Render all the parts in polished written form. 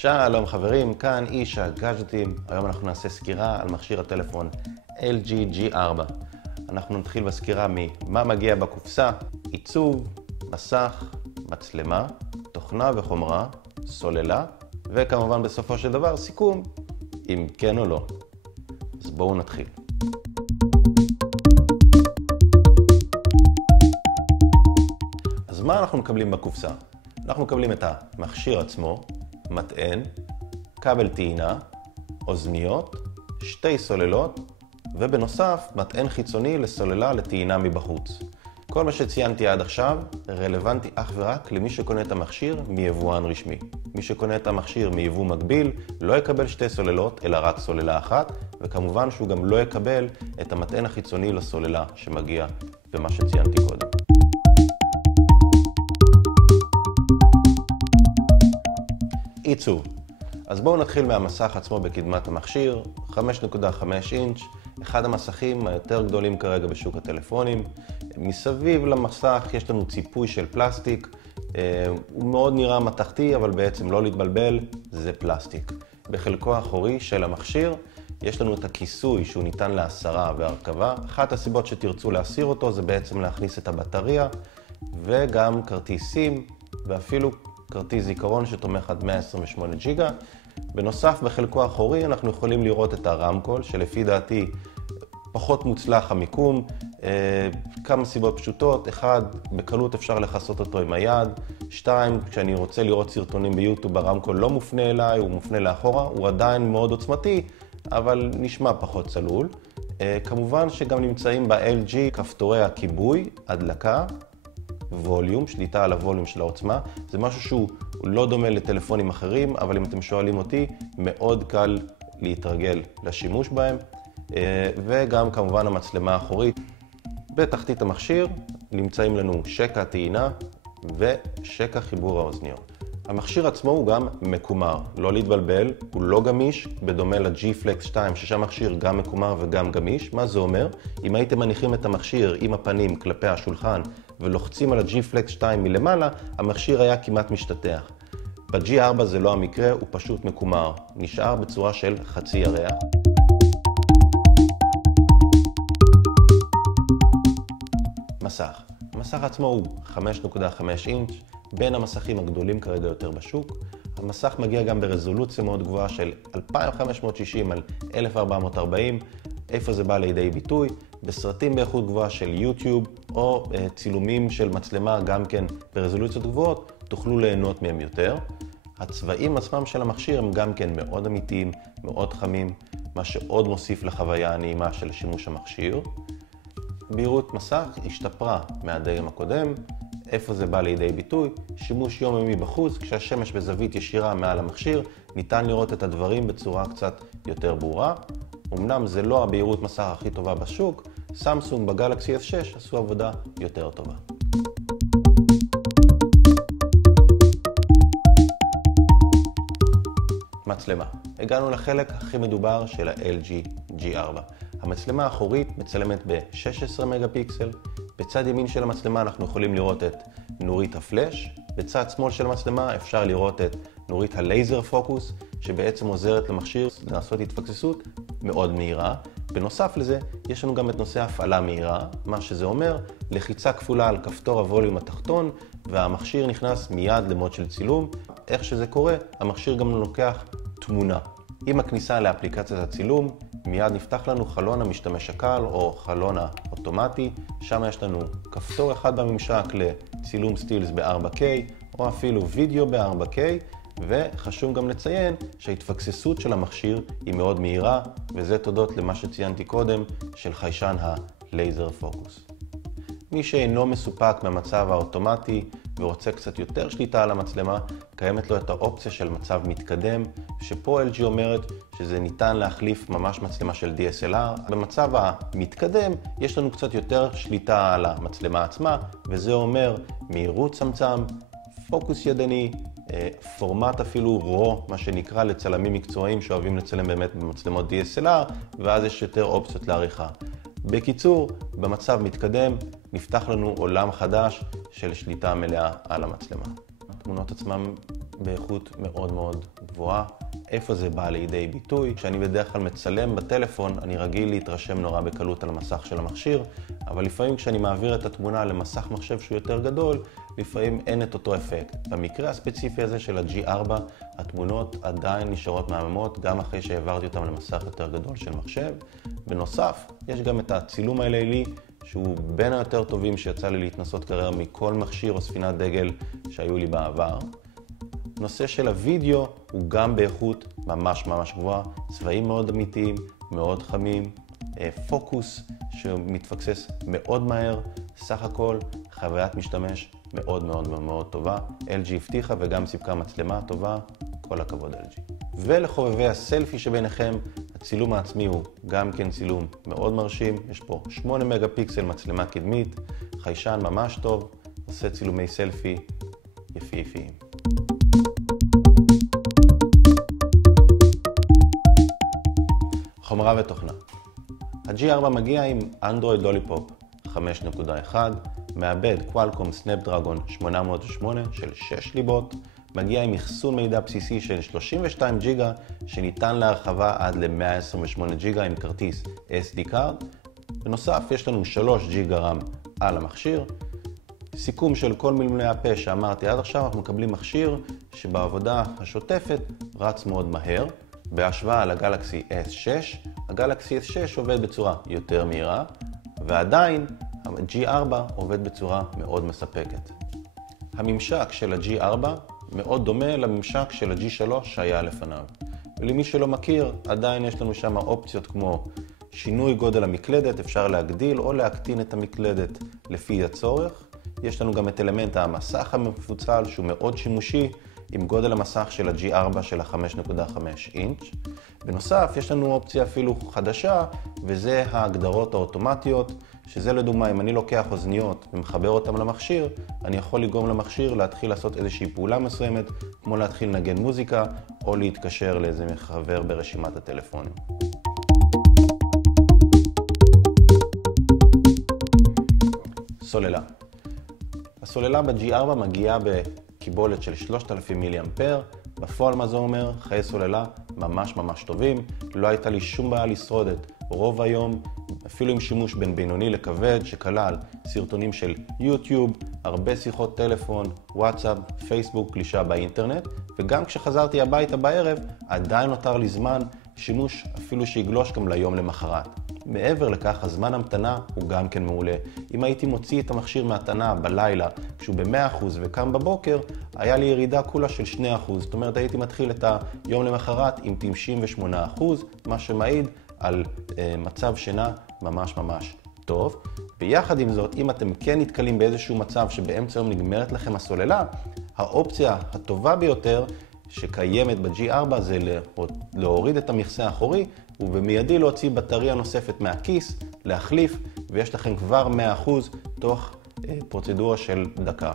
שלום חברים, כאן איש הגאדג'טים. היום אנחנו נעשה סקירה על מכשיר הטלפון LG G4. אנחנו נתחיל בסקירה ממה מגיע בקופסה, עיצוב, מסך, מצלמה, תוכנה וחומרה, סוללה, וכמובן בסופו של דבר סיכום, אם כן או לא. אז בואו נתחיל. אז מה אנחנו מקבלים בקופסה? אנחנו מקבלים את המכשיר עצמו, מטען, כבל טעינה, אוזניות, שתי סוללות, ובנוסף מטען חיצוני לסוללה לטעינה מבחוץ. כל מה שציינתי עד עכשיו רלוונטי אך ורק למי שקונה את המכשיר מיבואן רשמי. מי שקונה את המכשיר מיבוא מקביל לא יקבל שתי סוללות אלא רק סוללה אחת, וכמובן שהוא גם לא יקבל את המטען החיצוני לסוללה שמגיע במה שציינתי קודם. עיצוב. אז בואו נתחיל מהמסך עצמו בקדמת המכשיר, 5.5 אינץ', אחד המסכים היותר גדולים כרגע בשוק הטלפונים. מסביב למסך יש לנו ציפוי של פלסטיק, הוא מאוד נראה מתכתי, אבל בעצם לא להתבלבל, זה פלסטיק. בחלקו האחורי של המכשיר יש לנו את הכיסוי שהוא ניתן להסרה והרכבה. אחת הסיבות שתרצו להסיר אותו זה בעצם להכניס את הבטריה, וגם כרטיסים ואפילו כרטיס זיכרון שתומך עד 128 ג'יגה. בנוסף, בחלקו האחורי אנחנו יכולים לראות את הרמקול, שלפי דעתי פחות מוצלח המיקום. כמה סיבות פשוטות. אחד, בקלות אפשר לחסות אותו עם היד. שתיים, כשאני רוצה לראות סרטונים ביוטיוב, הרמקול לא מופנה אליי, הוא מופנה לאחורה. הוא עדיין מאוד עוצמתי, אבל נשמע פחות צלול. כמובן שגם נמצאים ב-LG כפתורי הכיבוי, הדלקה, ווליום, שליטה על הווליום של העוצמה. זה משהו שהוא לא דומה לטלפונים אחרים, אבל אם אתם שואלים אותי, מאוד קל להתרגל לשימוש בהם. וגם כמובן המצלמה האחורית. בתחתית המכשיר נמצאים לנו שקע טעינה ושקע חיבור האוזניות. המכשיר עצמו הוא גם מקומר, לא להתבלבל, הוא לא גמיש, בדומה ל-G-Flex 2, ששם מכשיר גם מקומר וגם גמיש. מה זה אומר? אם הייתם מניחים את המכשיר עם הפנים כלפי השולחן ולוחצים על ה-G-Flex 2 מלמעלה, המכשיר היה כמעט משתטח. ב-G4 זה לא המקרה, הוא פשוט מקומר, נשאר בצורה של חצי ירח. מסך. המסך עצמו הוא 5.5 אינץ', בין המסכים הגדולים כרגע יותר בשוק. המסך מגיע גם ברזולוציה מאוד גבוהה של 2560 על 1440. איפה זה בא לידי ביטוי? בסרטים באיכות גבוהה של יוטיוב או צילומים של מצלמה גם כן ברזולוציות גבוהות, תוכלו ליהנות מהם יותר. הצבעים עצמם של המכשיר הם גם כן מאוד אמיתיים, מאוד חמים, מה שעוד מוסיף לחוויה הנעימה של שימוש המכשיר. בהירות מסך השתפרה מהדגם הקודם. איפה זה בא לידי ביטוי? שימוש יומיומי בחוץ, כשהשמש בזווית ישירה מעל המכשיר, ניתן לראות את הדברים בצורה קצת יותר ברורה. אמנם זה לא הבהירות מסך הכי טובה בשוק, סמסונג בגלקסי S6 עשו עבודה יותר טובה. מצלמה. הגענו לחלק הכי מדובר של ה-LG G4. המצלמה האחורית מצלמת ב-16 מגה פיקסל. בצד ימין של המצלמה אנחנו יכולים לראות את נורית הפלאש. בצד שמאל של המצלמה אפשר לראות את נורית הלייזר פוקוס, שבעצם עוזרת למכשיר לעשות התפקסות מאוד מהירה. בנוסף לזה, יש לנו גם את נושא הפעלה מהירה, מה שזה אומר, לחיצה כפולה על כפתור הווליום התחתון, והמכשיר נכנס מיד למוד של צילום. איך שזה קורה, המכשיר גם לוקח תמונה. עם הכניסה לאפליקציית הצילום, מיד נפתח לנו חלון המשתמש הקל או חלון האוטומטי. שם יש לנו כפתור אחד בממשק לצילום סטילס ב-4K או אפילו וידאו ב-4K, וחשוב גם לציין שההתפקססות של המכשיר היא מאוד מהירה, וזה תודות למה שציינתי קודם של חיישן הלייזר פוקוס. מי שאינו מסופק מהמצב האוטומטי ורוצה קצת יותר שליטה על המצלמה, קיימת לו את האופציה של מצב מתקדם, שפה LG אומרת שזה ניתן להחליף ממש מצלמה של DSLR. במצב המתקדם יש לנו קצת יותר שליטה על המצלמה עצמה, וזה אומר מהירות צמצם, פוקוס ידני, פורמט אפילו רו, מה שנקרא לצלמים מקצועיים שאוהבים לצלם באמת במצלמות DSLR, ואז יש יותר אופציות לעריכה. בקיצור, במצב מתקדם נפתח לנו עולם חדש של שליטה מלאה על המצלמה. התמונות עצמם באיכות מאוד מאוד גבוהה. איפה זה בא לידי ביטוי? כשאני בדרך כלל מצלם בטלפון, אני רגיל להתרשם נורא בקלות על המסך של המכשיר, אבל לפעמים כשאני מעביר את התמונה למסך מחשב שהוא יותר גדול, לפעמים אין את אותו אפקט. במקרה הספציפי הזה של ה-G4, התמונות עדיין נשארות מהממות, גם אחרי שהעברתי אותם למסך יותר גדול של מחשב. בנוסף, יש גם את הצילום הלילי, שהוא בין היותר טובים שיצא לי להתנסות כרגע מכל מכשיר או ספינת דגל שהיו לי בעבר. נושא של הוידאו הוא גם באיכות ממש גבוהה, צבעים מאוד אמיתיים, מאוד חמים, פוקוס שמתפקסס מאוד מהר, סך הכל חוויית משתמש מאוד טובה. LG הבטיחה וגם סיפקה מצלמה טובה, כל הכבוד LG. ולחובבי הסלפי שביניכם, הצילום העצמי הוא גם כן צילום מאוד מרשים, יש פה 8 מגה פיקסל מצלמה קדמית, חיישן ממש טוב, עושה צילומי סלפי יפהפיים. חומרה ותוכנה. ה-G4 מגיע עם אנדרואיד לוליפופ 5.1, מעבד קוואלקום סנאפדרגון 808 של 6 ליבות, מגיע עם אחסון מידע בסיסי של 32 ג'יגה שניתן להרחבה עד ל-128 ג'יגה עם כרטיס SD card. בנוסף יש לנו 3 ג'יגה רם על המכשיר. סיכום של כל מלמולי הפה שאמרתי עד עכשיו, אנחנו מקבלים מכשיר שבעבודה השוטפת רץ מאוד מהר. בהשוואה לגלקסי S6, הגלקסי S6 עובד בצורה יותר מהירה, ועדיין ה-G4 עובד בצורה מאוד מספקת. הממשק של ה-G4 מאוד דומה לממשק של ה-G3 שהיה לפניו. ולמי שלא מכיר, עדיין יש לנו שם אופציות כמו שינוי גודל המקלדת, אפשר להגדיל או להקטין את המקלדת לפי הצורך. יש לנו גם את אלמנט המסך המפוצל שהוא מאוד שימושי, עם גודל המסך של ה-G4 של ה-5.5 אינץ'. בנוסף, יש לנו אופציה אפילו חדשה, וזה ההגדרות האוטומטיות, שזה לדוגמה, אם אני לוקח אוזניות ומחבר אותם למכשיר, אני יכול לגרום למכשיר להתחיל לעשות איזושהי פעולה מסוימת, כמו להתחיל לנגן מוזיקה, או להתקשר לאיזה חבר ברשימת הטלפונים. סוללה. הסוללה ב-G4 מגיעה קיבולת של 3000 מילי אמפר, בפועל מה זה אומר? חיי סוללה ממש טובים, לא הייתה לי שום בעיה לשרוד את רוב היום, אפילו עם שימוש בין בינוני לכבד שכלל סרטונים של יוטיוב, הרבה שיחות טלפון, וואטסאפ, פייסבוק, גלישה באינטרנט, וגם כשחזרתי הביתה בערב עדיין נותר לי זמן שימוש אפילו שיגלוש גם ליום למחרת. מעבר לכך, הזמן המתנה הוא גם כן מעולה. אם הייתי מוציא את המכשיר מהתנה בלילה כשהוא ב-100% וקם בבוקר, היה לי ירידה כולה של 2%. זאת אומרת, הייתי מתחיל את היום למחרת עם 98%, מה שמעיד על מצב שינה ממש טוב. ביחד עם זאת, אם אתם כן נתקלים באיזשהו מצב שבאמצע היום נגמרת לכם הסוללה, האופציה הטובה ביותר שקיימת ב-G4 זה להוריד את המכסה האחורי ובמיידי להוציא בטריה נוספת מהכיס, להחליף, ויש לכם כבר 100% תוך פרוצדורה של דקה.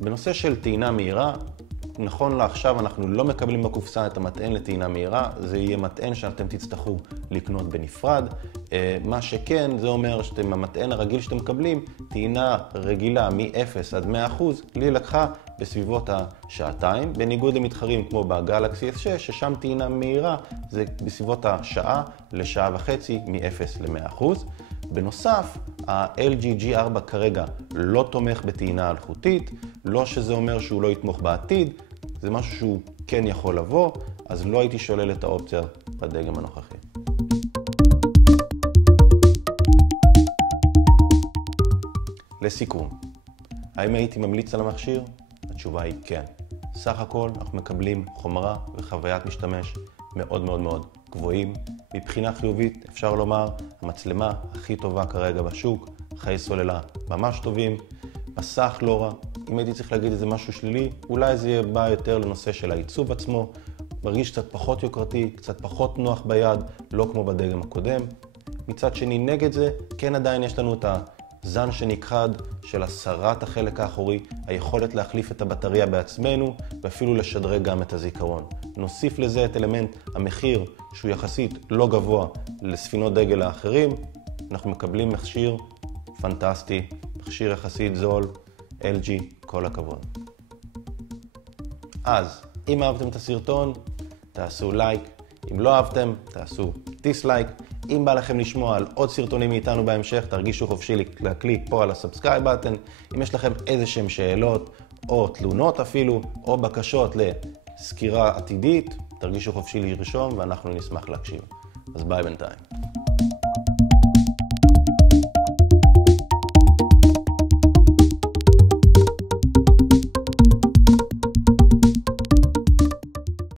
בנושא של טעינה מהירה, נכון לעכשיו אנחנו לא מקבלים בקופסה את המטען לטעינה מהירה, זה יהיה מטען שאתם תצטרכו לקנות בנפרד. מה שכן, זה אומר שאתם המטען הרגיל שאתם מקבלים, טעינה רגילה מ-0 עד 100%, לי לקחה בסביבות השעתיים, בניגוד למתחרים כמו בגלקסי S6, ששם טעינה מהירה זה בסביבות השעה לשעה וחצי מ-0 ל-100%. בנוסף, ה-LG G4 כרגע לא תומך בטעינה אלחוטית, לא שזה אומר שהוא לא יתמוך בעתיד, זה משהו שהוא כן יכול לבוא, אז לא הייתי שולל את האופציה בדגם הנוכחי. לסיכום, האם הייתי ממליץ על המכשיר? התשובה היא כן. סך הכל אנחנו מקבלים חומרה וחוויית משתמש מאוד גבוהים. מבחינה חיובית אפשר לומר, המצלמה הכי טובה כרגע בשוק, חיי סוללה ממש טובים, מסך לא רע. אם הייתי צריך להגיד איזה משהו שלילי, אולי זה יהיה בא יותר לנושא של העיצוב עצמו, מרגיש קצת פחות יוקרתי, קצת פחות נוח ביד, לא כמו בדגם הקודם. מצד שני נגד זה, כן עדיין יש לנו את הזן שנכחד של הסרת החלק האחורי, היכולת להחליף את הבטריה בעצמנו ואפילו לשדרג גם את הזיכרון. נוסיף לזה את אלמנט המחיר שהוא יחסית לא גבוה לספינות דגל האחרים, אנחנו מקבלים מכשיר פנטסטי, מכשיר יחסית זול, LG, כל הכבוד. אז, אם אהבתם את הסרטון, תעשו לייק. אם לא אהבתם, תעשו דיסלייק. אם בא לכם לשמוע על עוד סרטונים מאיתנו בהמשך, תרגישו חופשי להקליק פה על הסאבסקרייב בטן. אם יש לכם איזשהם שאלות או תלונות אפילו, או בקשות לסקירה עתידית, תרגישו חופשי לרשום ואנחנו נשמח להקשיב. אז ביי בינתיים.